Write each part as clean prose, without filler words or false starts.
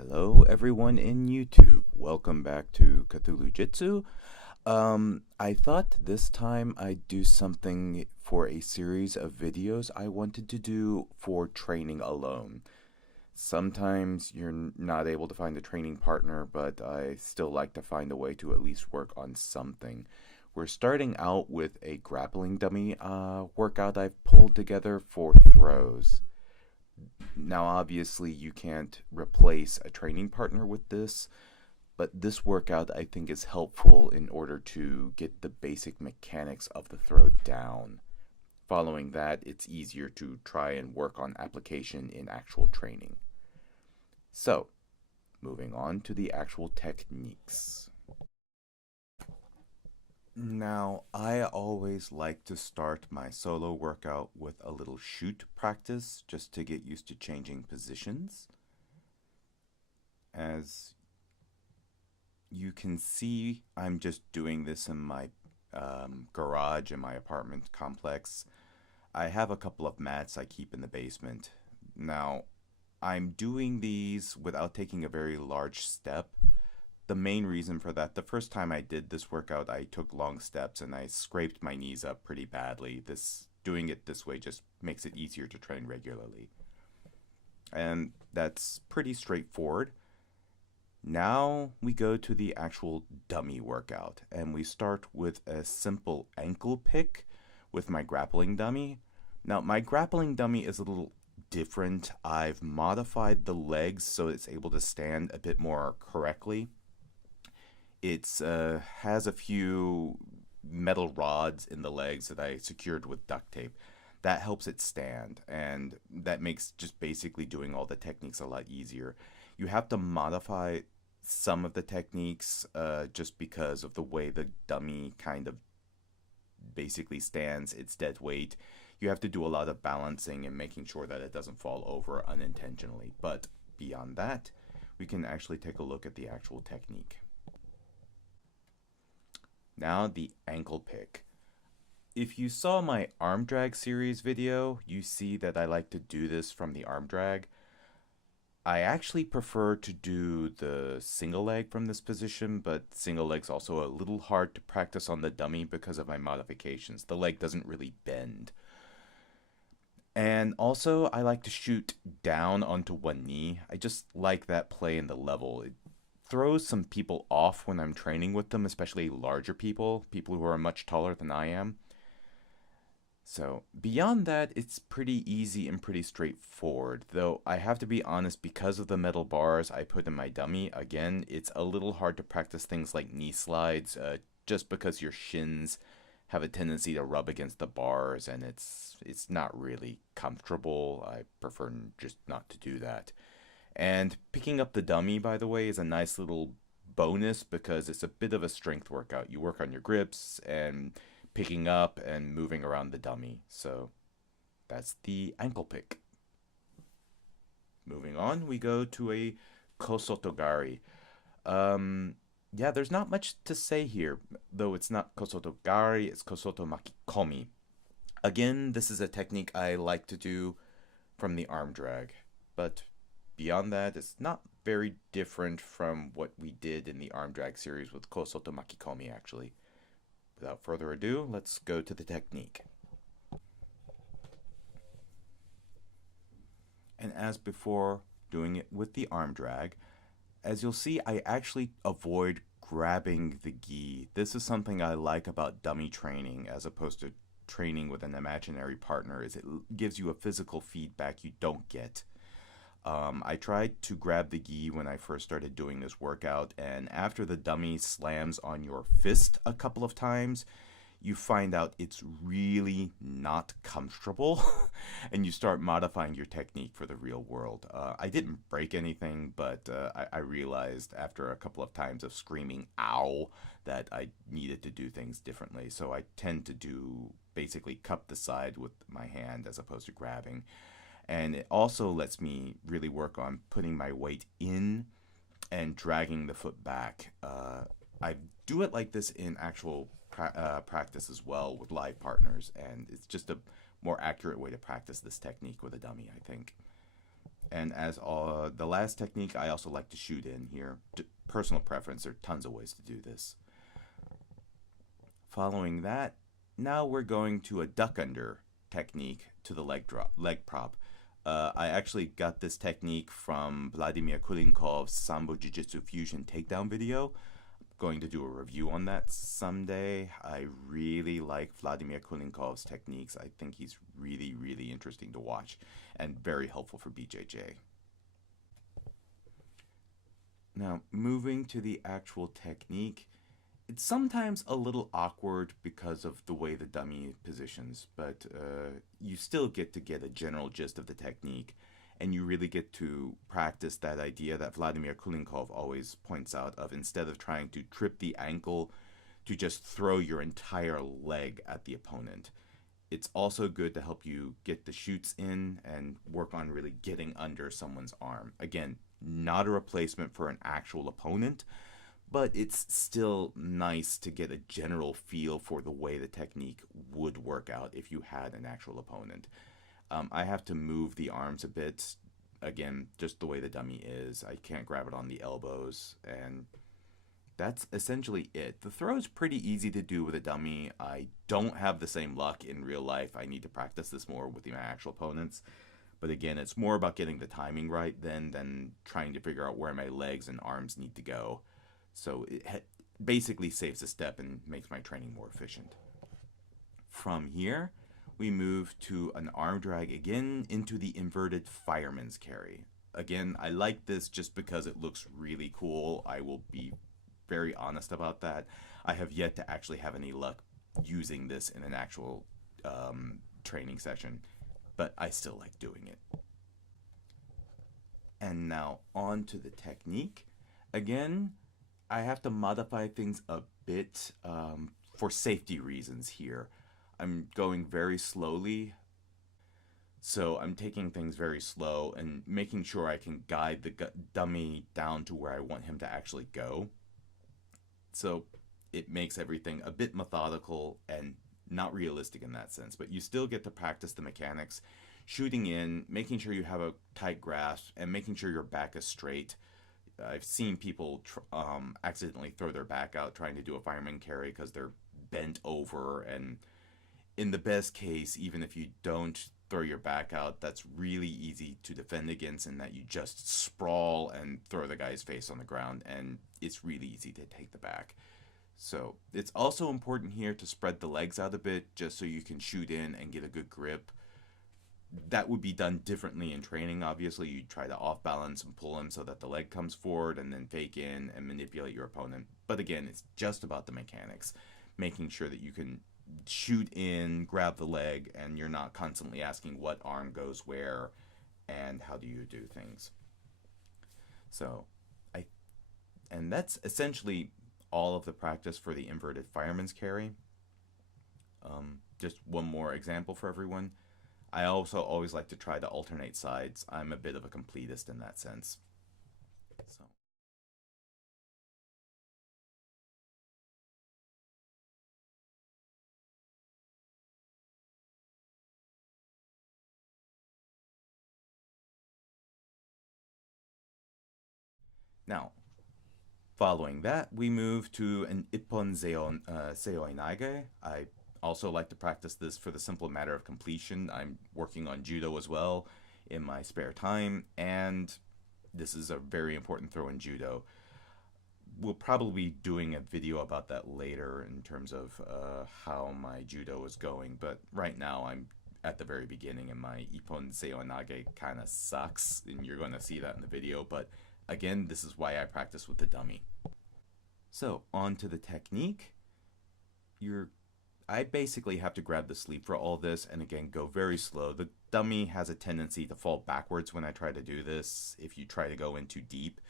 Hello, everyone in YouTube. Welcome back to Cthulhu-Jitsu. I thought this time I'd do something for a series of videos I wanted to do for training alone. Sometimes you're not able to find a training partner, but I still like to find a way to at least work on something. We're starting out with a grappling dummy workout I've pulled together for throws. Now, obviously, you can't replace a training partner with this, but this workout I think is helpful in order to get the basic mechanics of the throw down. Following that, it's easier to try and work on application in actual training. So, moving on to the actual techniques. Now, I always like to start my solo workout with a little shoot practice just to get used to changing positions. As you can see, I'm just doing this in my garage in my apartment complex. I have a couple of mats I keep in the basement. Now, I'm doing these without taking a very large step. The main reason for that, the first time I did this workout, I took long steps and I scraped my knees up pretty badly. Doing it this way just makes it easier to train regularly. And that's pretty straightforward. Now we go to the actual dummy workout, and we start with a simple ankle pick with my grappling dummy. Now, my grappling dummy is a little different. I've modified the legs so it's able to stand a bit more correctly. It has a few metal rods in the legs that I secured with duct tape. That helps it stand, and that makes just basically doing all the techniques a lot easier. You have to modify some of the techniques just because of the way the dummy kind of basically stands, its dead weight. You have to do a lot of balancing and making sure that it doesn't fall over unintentionally. But beyond that, we can actually take a look at the actual technique. Now the ankle pick. If you saw my arm drag series video, you see that I like to do this from the arm drag. I actually prefer to do the single leg from this position, but single leg's also a little hard to practice on the dummy because of my modifications. The leg doesn't really bend. And also, I like to shoot down onto one knee. I just like that play in the level. It throws some people off when I'm training with them, especially larger people who are much taller than I am. So beyond that, it's pretty easy and pretty straightforward, though I have to be honest, because of the metal bars I put in my dummy, again, it's a little hard to practice things like knee slides, just because your shins have a tendency to rub against the bars, and it's not really comfortable. I prefer just not to do that. And picking up the dummy, by the way, is a nice little bonus because it's a bit of a strength workout. You work on your grips and picking up and moving around the dummy. So that's the ankle pick. Moving on, we go to a kosotogari. Yeah, there's not much to say here, though it's not kosotogari, it's kosoto makikomi. Again, this is a technique I like to do from the arm drag, but beyond that, it's not very different from what we did in the arm drag series with kosoto makikomi, actually. Without further ado, let's go to the technique. And as before, doing it with the arm drag, as you'll see, I actually avoid grabbing the gi. This is something I like about dummy training as opposed to training with an imaginary partner, is it gives you a physical feedback you don't get. I tried to grab the gi when I first started doing this workout, and after the dummy slams on your fist a couple of times, you find out it's really not comfortable, and you start modifying your technique for the real world. I didn't break anything, but I realized after a couple of times of screaming "ow" that I needed to do things differently, so I tend to do basically cup the side with my hand as opposed to grabbing. And it also lets me really work on putting my weight in and dragging the foot back. I do it like this in actual practice as well with live partners, and it's just a more accurate way to practice this technique with a dummy, I think. And as the last technique, I also like to shoot in here. Personal preference, there are tons of ways to do this. Following that, now we're going to a duck under technique to the leg prop. I actually got this technique from Vladimir Kulinkov's Sambo Jiu-Jitsu Fusion takedown video. Going to do a review on that someday. I really like Vladimir Kulinkov's techniques. I think he's really, really interesting to watch and very helpful for BJJ. Now, moving to the actual technique, it's sometimes a little awkward because of the way the dummy positions, but you still get to get a general gist of the technique, and you really get to practice that idea that Vladimir Kulinkov always points out of, instead of trying to trip the ankle, to just throw your entire leg at the opponent. It's also good to help you get the shoots in and work on really getting under someone's arm. Again, not a replacement for an actual opponent, but it's still nice to get a general feel for the way the technique would work out if you had an actual opponent. I have to move the arms a bit, again, just the way the dummy is. I can't grab it on the elbows, and that's essentially it. The throw is pretty easy to do with a dummy. I don't have the same luck in real life. I need to practice this more with my actual opponents. But again, it's more about getting the timing right than trying to figure out where my legs and arms need to go. So it basically saves a step and makes my training more efficient. From here, we move to an arm drag again into the inverted fireman's carry. Again, I like this just because it looks really cool. I will be very honest about that. I have yet to actually have any luck using this in an actual training session, but I still like doing it. And now on to the technique. Again, I have to modify things a bit for safety reasons here. I'm going very slowly, so I'm taking things very slow and making sure I can guide the dummy down to where I want him to actually go. So it makes everything a bit methodical and not realistic in that sense, but you still get to practice the mechanics, shooting in, making sure you have a tight grasp, and making sure your back is straight. I've seen people accidentally throw their back out trying to do a fireman carry because they're bent over, and in the best case, even if you don't throw your back out, that's really easy to defend against, in that you just sprawl and throw the guy's face on the ground, and it's really easy to take the back. So it's also important here to spread the legs out a bit just so you can shoot in and get a good grip. That would be done differently in training. Obviously, you try to off balance and pull him so that the leg comes forward, and then fake in and manipulate your opponent. But again, it's just about the mechanics, making sure that you can shoot in, grab the leg, and you're not constantly asking what arm goes where and how do you do things. So and that's essentially all of the practice for the inverted fireman's carry. Just one more example for everyone. I also always like to try to alternate sides. I'm a bit of a completist in that sense. So now, following that, we move to an Ippon Seoi Nage. I also like to practice this for the simple matter of completion. I'm working on judo as well in my spare time, and this is a very important throw in judo. We'll probably be doing a video about that later in terms of how my judo is going, but right now I'm at the very beginning, and my Ippon Seoi Nage kind of sucks, and you're going to see that in the video, but again, this is why I practice with the dummy. So, on to the technique. I basically have to grab the sleeve for all this, and again, go very slow. The dummy has a tendency to fall backwards when I try to do this. If you try to go in too deep,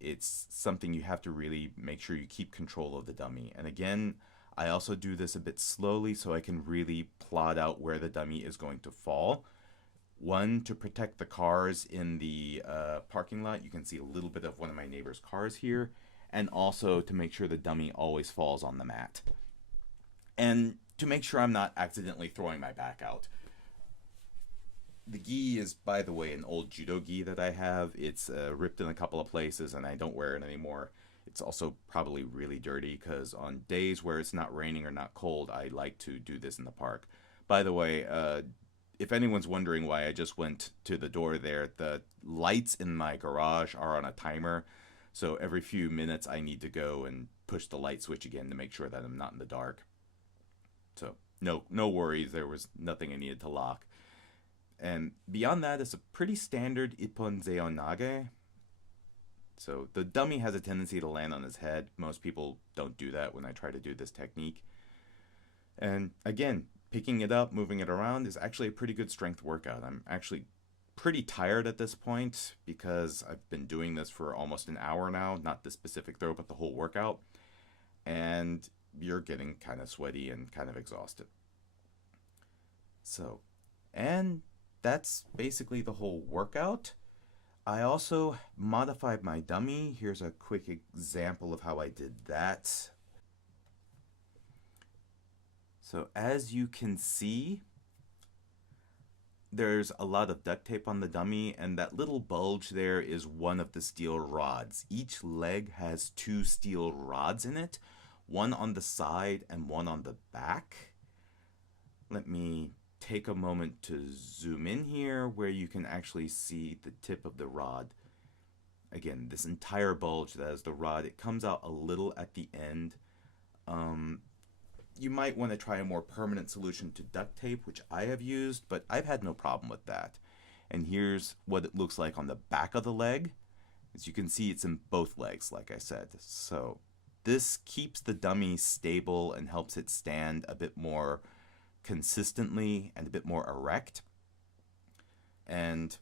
it's something you have to really make sure you keep control of the dummy. And again, I also do this a bit slowly so I can really plot out where the dummy is going to fall. One, to protect the cars in the parking lot. You can see a little bit of one of my neighbor's cars here. And also to make sure the dummy always falls on the mat. And to make sure I'm not accidentally throwing my back out. The gi is, by the way, an old judo gi that I have. It's ripped in a couple of places and I don't wear it anymore. It's also probably really dirty because on days where it's not raining or not cold, I like to do this in the park. By the way, if anyone's wondering why I just went to the door there, the lights in my garage are on a timer. So every few minutes I need to go and push the light switch again to make sure that I'm not in the dark. So no worries, there was nothing I needed to lock. And beyond that, it's a pretty standard Ippon Nage. So the dummy has a tendency to land on his head. Most people don't do that when I try to do this technique. And again, picking it up, moving it around is actually a pretty good strength workout. I'm actually pretty tired at this point because I've been doing this for almost an hour now, not the specific throw, but the whole workout. And you're getting kind of sweaty and kind of exhausted. So, and that's basically the whole workout. I also modified my dummy. Here's a quick example of how I did that. So as you can see, there's a lot of duct tape on the dummy, and that little bulge there is one of the steel rods. Each leg has two steel rods in it, one on the side and one on the back. Let me take a moment to zoom in here where you can actually see the tip of the rod. Again, this entire bulge that is the rod, it comes out a little at the end. You might want to try a more permanent solution to duct tape, which I have used, but I've had no problem with that. And here's what it looks like on the back of the leg. As you can see, it's in both legs, like I said. So this keeps the dummy stable and helps it stand a bit more consistently and a bit more erect. And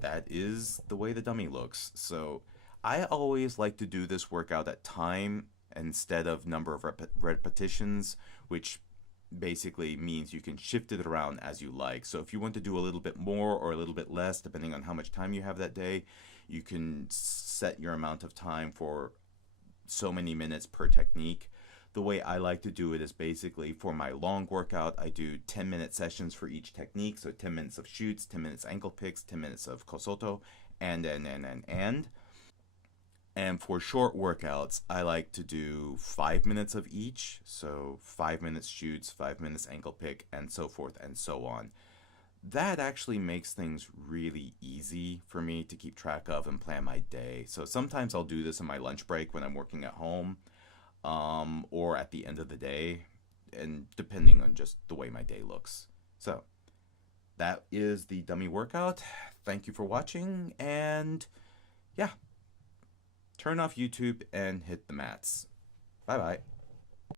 that is the way the dummy looks. So I always like to do this workout at time instead of number of repetitions, which basically means you can shift it around as you like. So if you want to do a little bit more or a little bit less, depending on how much time you have that day, you can set your amount of time for so many minutes per technique. The way I like to do it is basically for my long workout, I do 10-minute sessions for each technique. So 10 minutes of shoots, 10 minutes ankle picks, 10 minutes of Soto, and. And for short workouts, I like to do 5 minutes of each. So 5 minutes shoots, 5 minutes ankle pick, and so forth and so on. That actually makes things really easy for me to keep track of and plan my day. So sometimes I'll do this in my lunch break when I'm working at home, or at the end of the day, and depending on just the way my day looks. So that is the dummy workout. Thank you for watching, and yeah. Turn off YouTube and hit the mats. Bye bye.